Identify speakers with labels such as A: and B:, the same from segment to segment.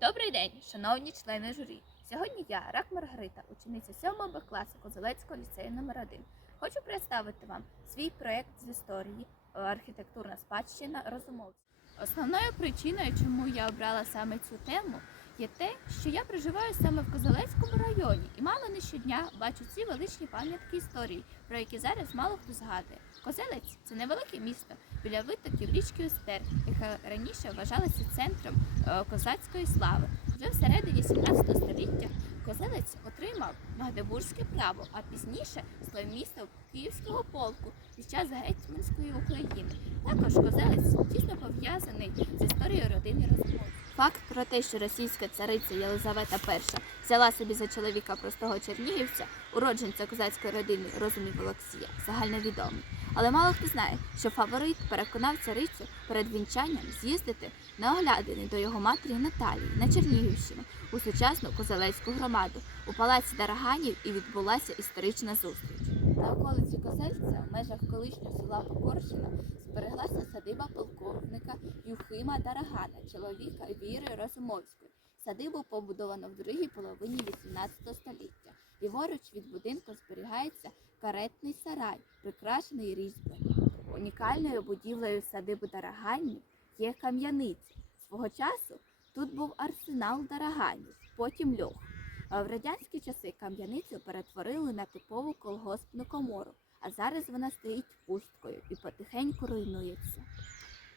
A: Добрий день, шановні члени журі. Сьогодні я, Рак Маргарита, учениця 7 Б класу Козелецького ліцею номер 1 Хочу представити вам свій проєкт з історії е, архітектурна спадщина розумовців. Основною причиною, чому я обрала саме цю тему, є те, що я проживаю саме в Козелецькому районі і мало не щодня бачу ці величні пам'ятки історії, про які зараз мало хто згадує. Козелець це невелике місто біля витоків річки Остер, яка раніше вважалася центром е, козацької слави. Вже всередині 17 століття Козелець отримав Магдебурзьке право, а пізніше став містом Київського полку під час гетьманської України. Також Козелець тісно пов'язаний з історією родини Розумовців. Факт про те, що російська цариця Єлизавета І взяла собі за чоловіка простого чернігівця, уродженця козацької родини Розумів Олексія, загальновідомий. Але мало хто знає, що фаворит переконав царицю перед вінчанням з'їздити на оглядини до його матері Наталії на Чернігівщину у сучасну козелецьку громаду у палаці Дараганів і відбулася історична зустріч. На околиці Козельця, в межах колишнього села Покорщина, збереглася садиба полковника Юхима Дарагана, чоловіка Віри Розумовської. Садибу побудовано в другій половині 18 століття. Ліворуч від будинку зберігається каретний сарай, прикрашений різьбами. Унікальною будівлею садиби Дараганів є кам'яниця. Свого часу тут був арсенал Дараганів, потім льох. В радянські часи кам'яницю перетворили на типову колгоспну комору, а зараз вона стоїть пусткою і потихеньку руйнується.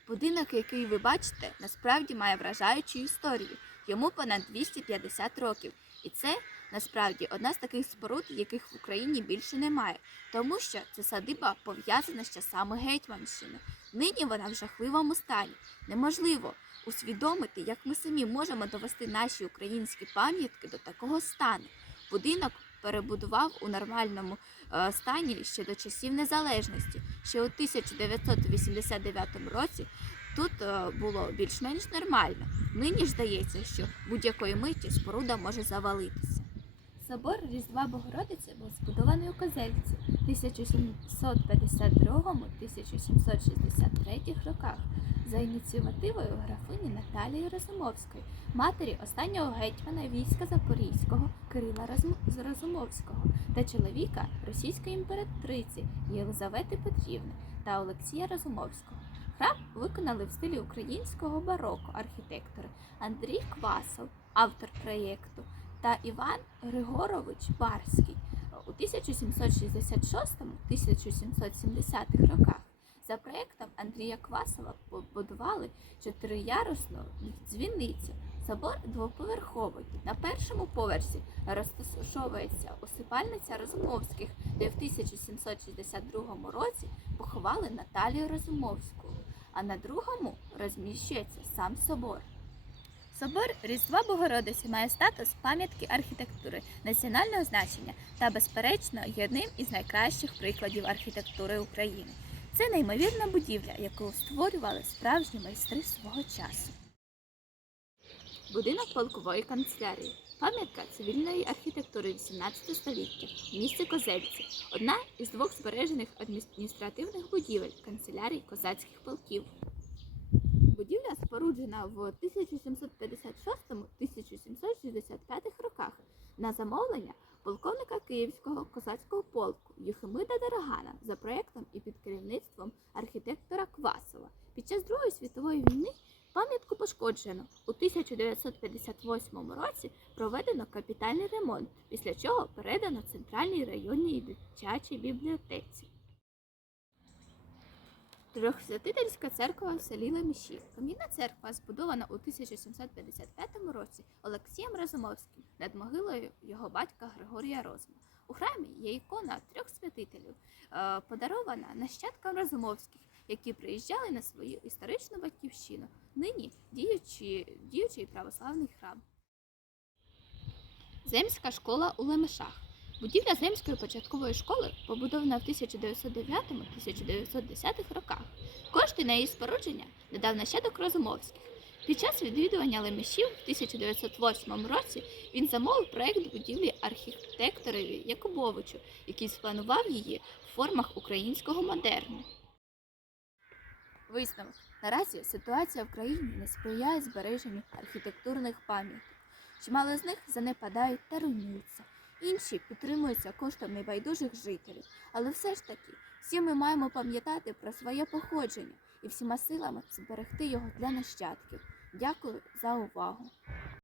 A: Будинок, який ви бачите, насправді має вражаючу історію. Йому понад 250 років. І це насправді одна з таких споруд, яких в Україні більше немає, тому що ця садиба пов'язана з часами Гетьманщини. Нині вона в жахливому стані. Неможливо усвідомити, як ми самі можемо довести наші українські пам'ятки до такого стану. Будинок перебудував у нормальному е, стані ще до часів незалежності. Ще у 1989 році тут е, було більш-менш нормально. Нині ж здається, що будь-якої миті споруда може завалитися. Собор Різдва Богородиці був збудований у Козельці 1752-1763 роках за ініціативою графині Наталії Розумовської, матері останнього гетьмана війська Запорізького Кирила Розумовського та чоловіка російської імператриці Єлизавети Петрівни та Олексія Розумовського. Храм виконали в стилі українського бароко архітектори Андрій Квасов, автор проєкту, та Іван Григорович Барський у 1766-1770 роках. За проєктом Андрія Квасова побудували чотириярусну дзвіницю. Собор двоповерховий. На першому поверсі розташовується усипальниця Розумовських, де в 1762 році поховали Наталію Розумовську, а на другому розміщується сам собор. Собор Різдва Богородиці має статус пам'ятки архітектури національного значення та, безперечно, є одним із найкращих прикладів архітектури України. Це неймовірна будівля, яку створювали справжні майстри свого часу. Будинок полкової канцелярії. Пам'ятка цивільної архітектури 18 століття в місті Козельці. Одна із двох збережених адміністративних будівель канцелярій козацьких полків. Будівля споруджена в 1756-1765 роках на замовлення полковника Київського козацького полку Юхимида Дарагана за проєктом і під керівництвом архітектора Квасова. Під час Другої світової війни пам'ятку пошкоджено. У 1958 році проведено капітальний ремонт, після чого передано центральній районній дитячій бібліотеці. Трьохсвятительська церква в селі Леміші. Кам'яна церква збудована у 1755 році Олексієм Разумовським над могилою його батька Григорія Розума. У храмі є ікона трьох святителів, е, подарована нащадкам Разумовських, які приїжджали на свою історичну батьківщину. Нині діючий, діючий православний храм. Земська школа у Лемешах. Будівля Земської початкової школи побудована в 1909-1910 роках. Кошти на її спорудження надав нащадок Розумовських. Під час відвідування Лемешів в 1908 році він замовив проект будівлі архітекторові Якубовичу, який спланував її в формах українського модерну. Висновок. Наразі ситуація в країні не сприяє збереженню архітектурних пам'яток. Чимало з них занепадають та руйнуються. Інші підтримуються коштом небайдужих жителів. Але все ж таки, всі ми маємо пам'ятати про своє походження і всіма силами зберегти його для нащадків. Дякую за увагу!